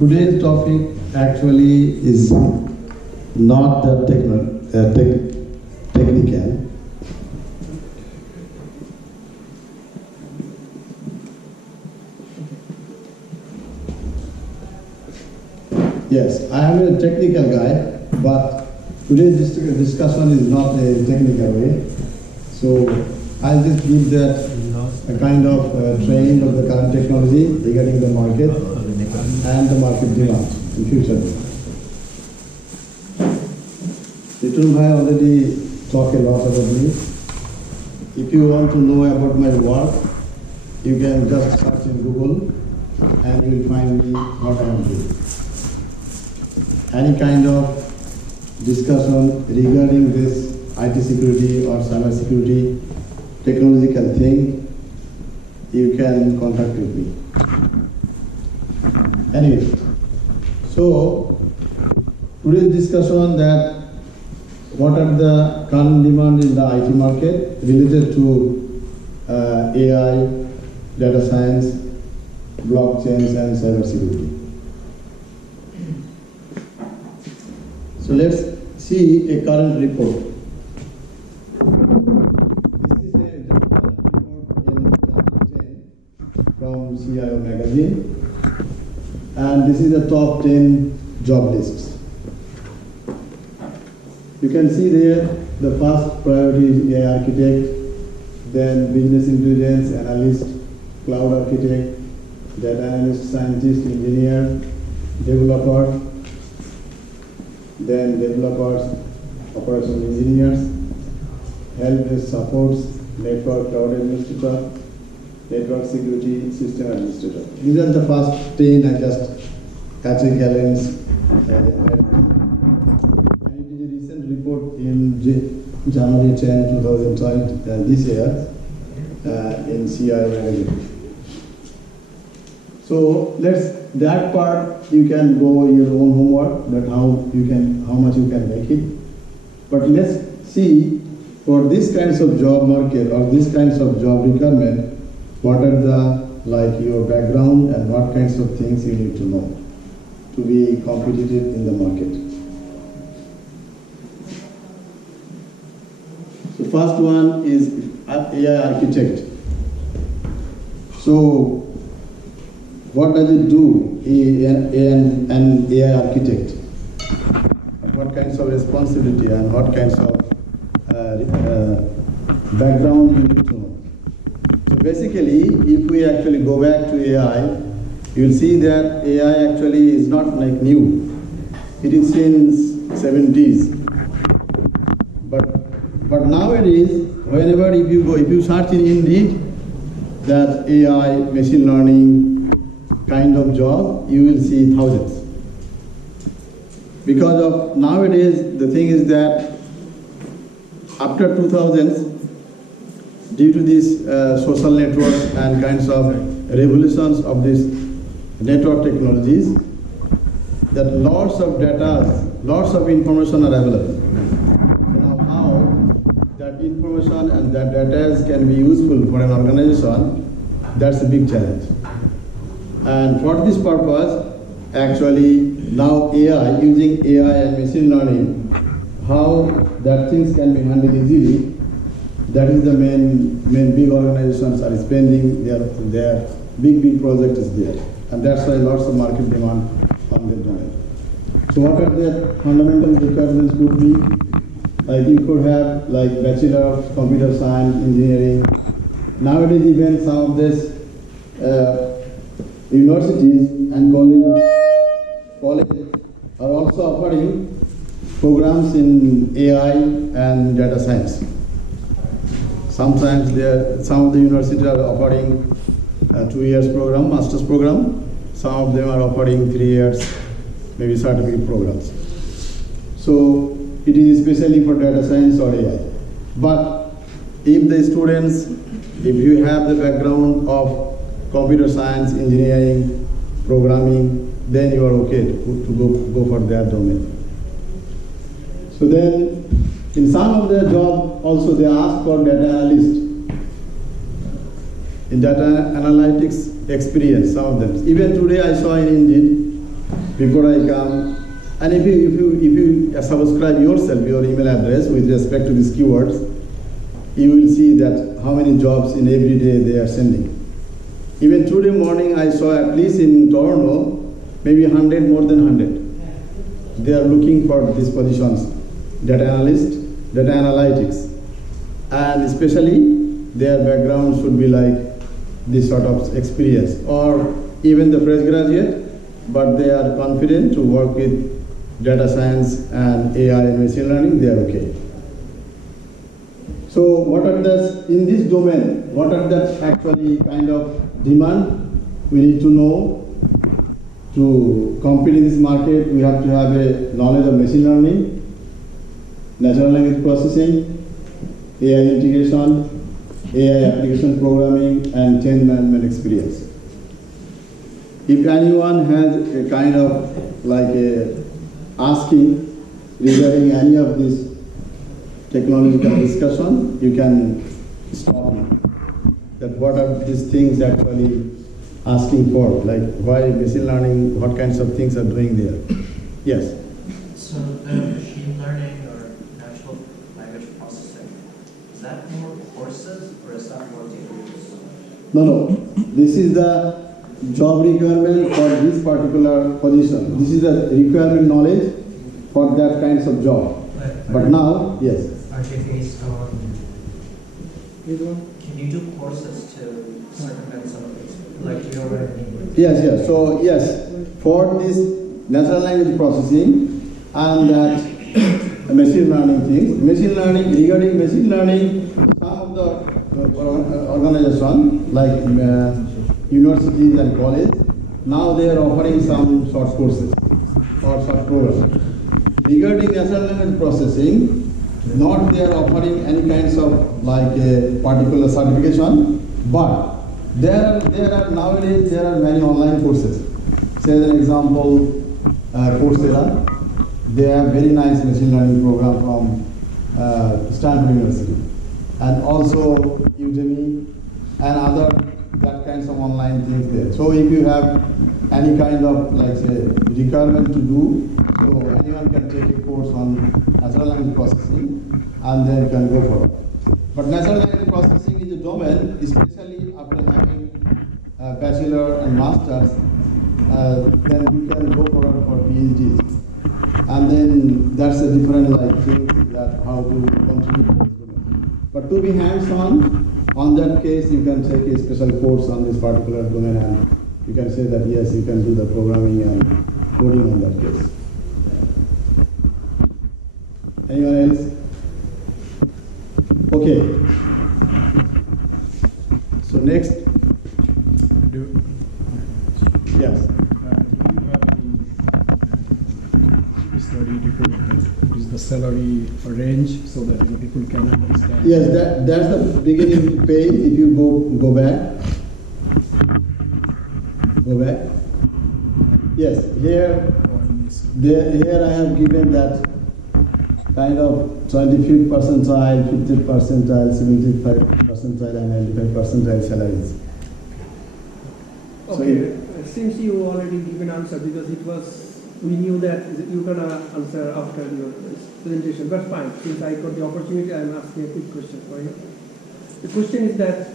Today's topic actually is not that technical. Yes, I am a technical guy, but today's discussion is not a technical way. So I'll just give that a kind of trend of the current technology regarding the market and the market demand in future. Nitin Bhai already talked a lot about me. If you want to know about my work, you can just search in Google and you will find me what I am doing. Any kind of discussion regarding this IT security or cyber security technological thing, you can contact with me. Anyway, so today's discussion that what are the current demand in the IT market related to AI, data science, blockchains, and cyber security. So let's see a current report. This is a report in 2010 from CIO magazine, and this is the top 10 job lists. You can see there the first priority is AI architect, then business intelligence analyst, cloud architect, data analyst, scientist, engineer, developer, then developers, operation engineers, help desk supports, network cloud administrator, network security system administrator. These are the first 10 I just Patrick Allen's and it is a recent report in January 10, 2020, this year in CIO magazine. So that part you can go your own homework, but how much you can make it. But let's see for this kinds of job market or this kinds of job requirement, what are the your background and what kinds of things you need to know to be competitive in the market. The first one is AI architect. So what does it do, an AI architect? What kinds of responsibility and what kinds of background you need to know? So basically, if we actually go back to AI, you will see that AI actually is not like new. It is since 70s. But nowadays, whenever if you search in Indeed, that AI, machine learning kind of job, you will see thousands. Because of nowadays, the thing is that after 2000s, due to these social networks and kinds of revolutions of these network technologies, that lots of data, lots of information are available. So now how that information and that data can be useful for an organization, that's a big challenge. And for this purpose, actually now AI, using AI and machine learning, how that things can be handled easily, that is the main big organizations are spending their big projects there. And that's why lots of market demand on the domain. So what are the fundamental requirements would be? Like you could have like Bachelor of Computer Science, Engineering. Nowadays even some of these universities and colleges are also offering programs in AI and data science. Sometimes some of the universities are offering a 2 years program, master's program. Some of them are offering 3 years, maybe certificate programs. So it is especially for data science or AI. But if the students, if you have the background of computer science, engineering, programming, then you are okay to go for that domain. So then, in some of the job, also they ask for data analyst. In data analytics experience, some of them. Even today I saw in Indeed, before I come. And if you subscribe yourself, your email address with respect to these keywords, you will see that how many jobs in every day they are sending. Even today morning I saw at least in Toronto, maybe 100, more than 100. They are looking for these positions, data analyst, data analytics. And especially their background should be like this sort of experience, or even the fresh graduate, but they are confident to work with data science and AI and machine learning, they are okay. So what are the, in this domain, what are the actually kind of demand we need to know to compete in this market? We have to have a knowledge of machine learning, natural language processing, AI integration, AI application programming, and change management experience. If anyone has a kind of like a asking regarding any of this technological discussion, you can stop me. That what are these things actually asking for, like why machine learning, what kinds of things are doing there? Yes? So the machine learning or natural language processing, is that more courses or is that more degrees? No. This is the job requirement for this particular position. This is the requirement knowledge for that kinds of job. But now, yes. Are they based on, can you do courses to circumvent some of these? Like you already need? Yes. So yes, for this natural language processing and that machine learning things, regarding machine learning, some of the organizations like universities and college, now they are offering some short courses or short programs. Regarding natural language processing, not they are offering any kinds of like a particular certification, but there are nowadays there are many online courses. Say an example, Coursera, they have very nice machine learning program from Stanford University, and also Udemy and other that kinds of online things there. So if you have any kind of like say requirement to do, so anyone can take a course on natural language processing and then can go for it. But natural language processing is a domain, especially after having a bachelor and masters, then you can go for PhDs. And then that's a different like thing that how to contribute to this domain. But to be hands-on that case, you can take a special course on this particular domain and you can say that yes, you can do the programming and coding on that case. Anyone else? Okay. So next. Yes. Do you have any study to what is the salary range so that people can understand? Yes, that's the beginning page. If you go back. Yes, here I have given that kind of 25th percentile, 50th percentile, 75th percentile, and 95th percentile salaries. Okay, it seems you already given answer because we knew that you're gonna answer after your presentation. But fine, since I got the opportunity, I'm asking a quick question for you. The question is that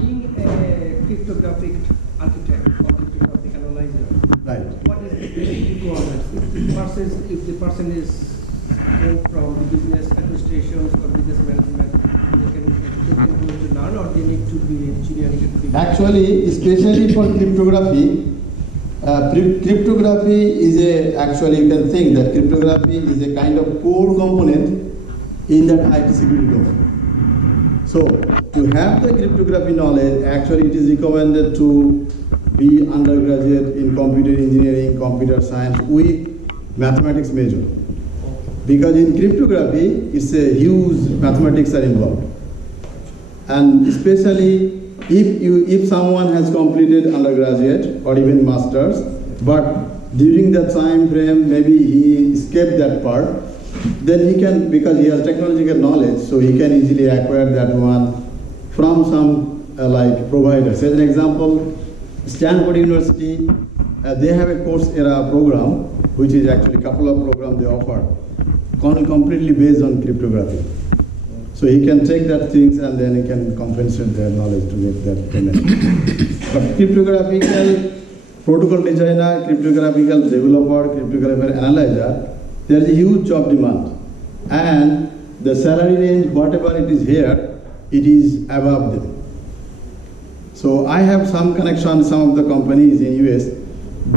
being a cryptographic architect or cryptographic analyzer, Right. what is the basic requirements? If the person is going from the business administration or business management, they can go to learn, or they need to be engineering? Actually, especially for cryptography, cryptography is actually you can think that cryptography is a kind of core component in that IT security domain. So to have the cryptography knowledge, actually it is recommended to be undergraduate in computer engineering, computer science with mathematics major. Because in cryptography, it's a huge mathematics are involved. And especially if someone has completed undergraduate or even masters, but during that time frame, maybe he skipped that part, then he can, because he has technological knowledge, so he can easily acquire that one from some like provider. Say an example, Stanford University they have a course era program, which is actually a couple of programs they offer, completely based on cryptography. So he can take that things and then he can compensate their knowledge to make that payment. But cryptographical protocol designer, cryptographical developer, cryptographical analyzer, there is a huge job demand. And the salary range, whatever it is here, it is above them. So I have some connection, some of the companies in US,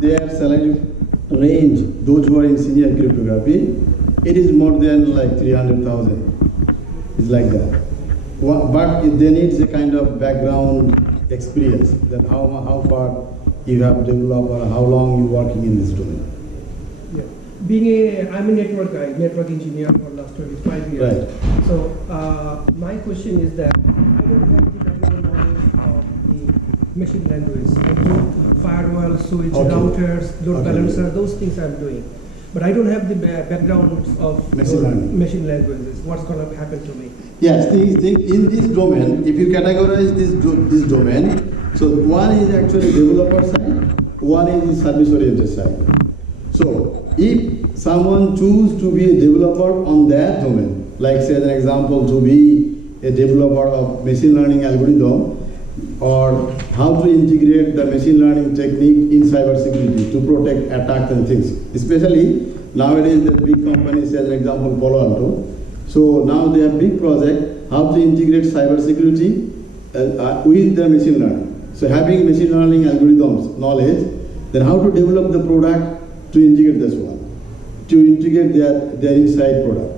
their salary range, those who are in senior cryptography, it is more than like 300,000. It's like that. But they need a kind of background experience, that how far you have developed or how long you working in this domain. Yeah. I'm a network guy, network engineer for the last 25 years. Right. So my question is that I don't have the background knowledge of the machine language. I do firewall, switch, routers, load balancer, those things I'm doing. But I don't have the background of machine languages. What's going to happen to me? Yes, in this domain, if you categorize this domain, so one is actually developer side, one is service-oriented side. So if someone choose to be a developer on that domain, like say an example to be a developer of machine learning algorithm, or how to integrate the machine learning technique in cybersecurity to protect attacks and things. Especially nowadays the big companies, as an example Palo Alto. So now they have big project, how to integrate cybersecurity with the machine learning. So having machine learning algorithms knowledge, then how to develop the product to integrate this one, to integrate their inside product.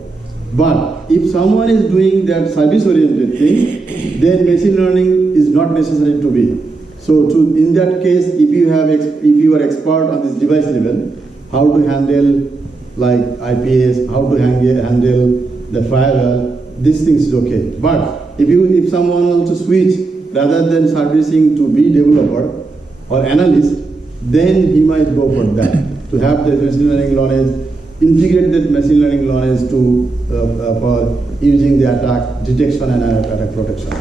But if someone is doing that service-oriented thing, then machine learning is not necessary to be. So in that case, if you are expert on this device level, how to handle like IPS, how to handle the firewall, these things is okay. But if someone wants to switch rather than servicing to be developer or analyst, then he might go for that, to have the machine learning knowledge, integrate that machine learning knowledge to for using the attack detection and attack protection.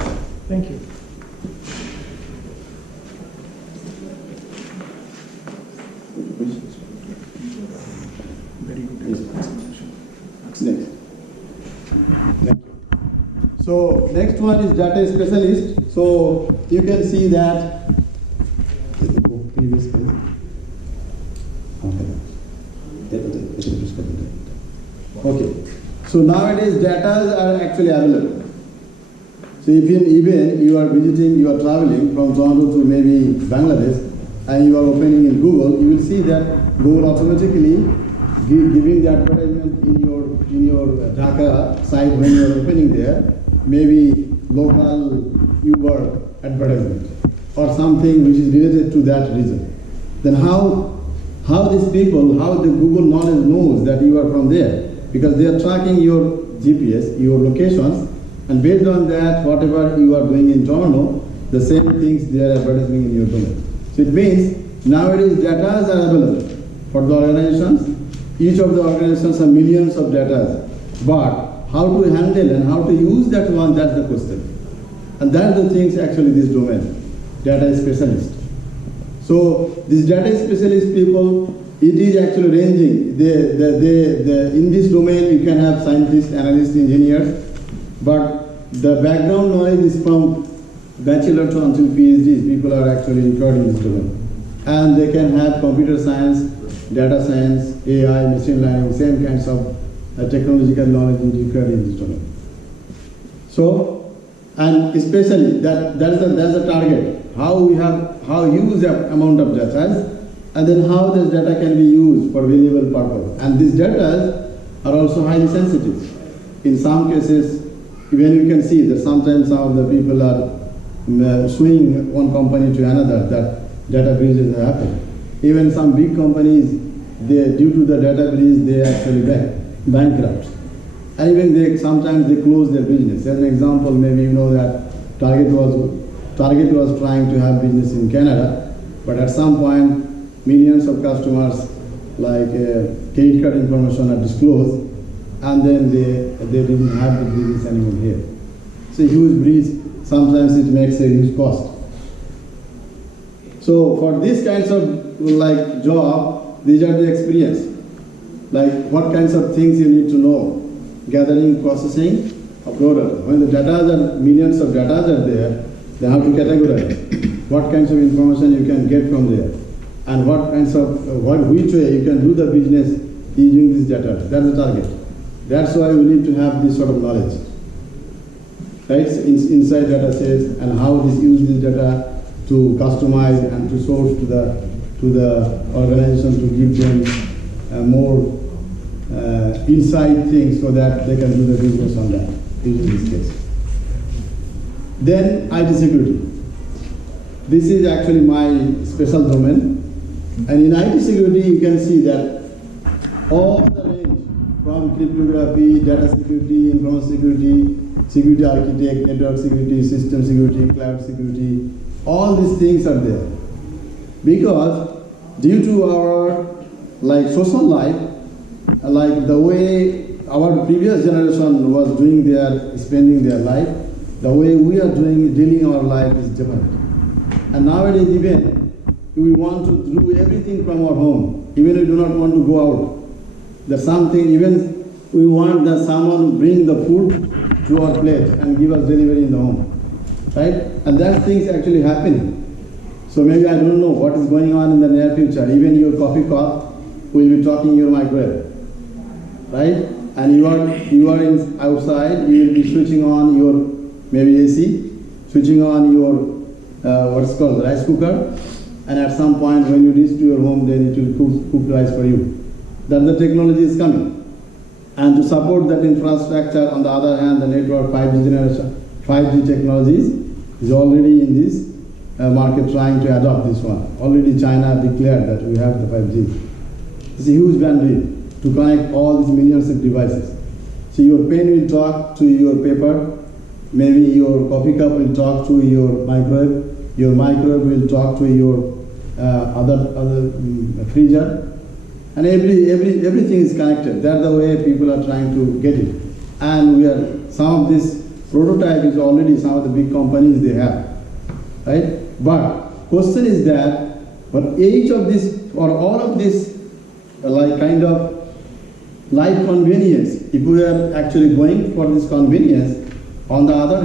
Thank you. Very good explanation. Next. Thank you. So next one is data specialist. So you can see that previous page. Okay. So nowadays data are actually available. So if even you are visiting, you are traveling from Toronto to maybe Bangladesh, and you are opening in Google, you will see that Google automatically giving the advertisement in your Dhaka site when you are opening there, maybe local Uber advertisement or something which is related to that region. Then how these people, how the Google knowledge knows that you are from there? Because they are tracking your GPS, your locations, and based on that, whatever you are doing in Toronto, the same things they are advertising in your domain. So it means nowadays data are available for the organizations. Each of the organizations have millions of data, but how to handle and how to use that one, that's the question. And that's the things actually this domain, data specialist. So these data specialist people, it is actually ranging. In this domain, you can have scientists, analysts, engineers, but the background knowledge is from bachelor to until PhDs. People are actually required in this domain. And they can have computer science, data science, AI, machine learning, same kinds of technological knowledge is required in this domain. So, and especially that's the target. How use the amount of data, and then how this data can be used for valuable purpose. And these data are also highly sensitive. In some cases, even you can see that sometimes some of the people are suing one company to another that data breaches have happened. Even some big companies, due to the data breach, they actually bankrupt. And even sometimes they close their business. As an example, maybe you know that Target was trying to have business in Canada, but at some point, millions of customers, like credit card information, are disclosed, and then they didn't have the business anymore here. So huge breach. Sometimes it makes a huge cost. So for these kinds of like job, these are the experience. Like what kinds of things you need to know, gathering, processing, uploader. When the data are, millions of data are there, they have to categorize what kinds of information you can get from there, and what kinds of, which way you can do the business using this data. That's the target. That's why we need to have this sort of knowledge, right? Inside data sets, and how this use this data to customize and to source to the organization to give them more inside things so that they can do the business on that, in this case. Then IT security. This is actually my special domain. And in IT security, you can see that all the range from cryptography, data security, information security, security architect, network security, system security, cloud security, all these things are there. Because due to our like social life, like the way our previous generation was doing their, spending their life, the way we are dealing our life is different. And nowadays even, we want to do everything from our home. Even we do not want to go out. There's something, even we want that someone bring the food to our plate and give us delivery in the home, right? And that thing's actually happening. So maybe I don't know what is going on in the near future. Even your coffee cup will be talking your microwave, right? And you are outside, you will be switching on your maybe AC, switching on your what's called rice cooker, and at some point when you reach to your home, then it will cook rice for you. Then the technology is coming. And to support that infrastructure, on the other hand, the network 5G generation, 5G technologies is already in this market trying to adopt this one. Already China declared that we have the 5G. It's a huge bandwidth to connect all these millions of devices. So your pen will talk to your paper, maybe your coffee cup will talk to your microwave will talk to your other freezer, and everything is connected. That's the way people are trying to get it. And some of this prototype is already some of the big companies they have, right? But question is that, but each of this or all of this like kind of life convenience, if we are actually going for this convenience, on the other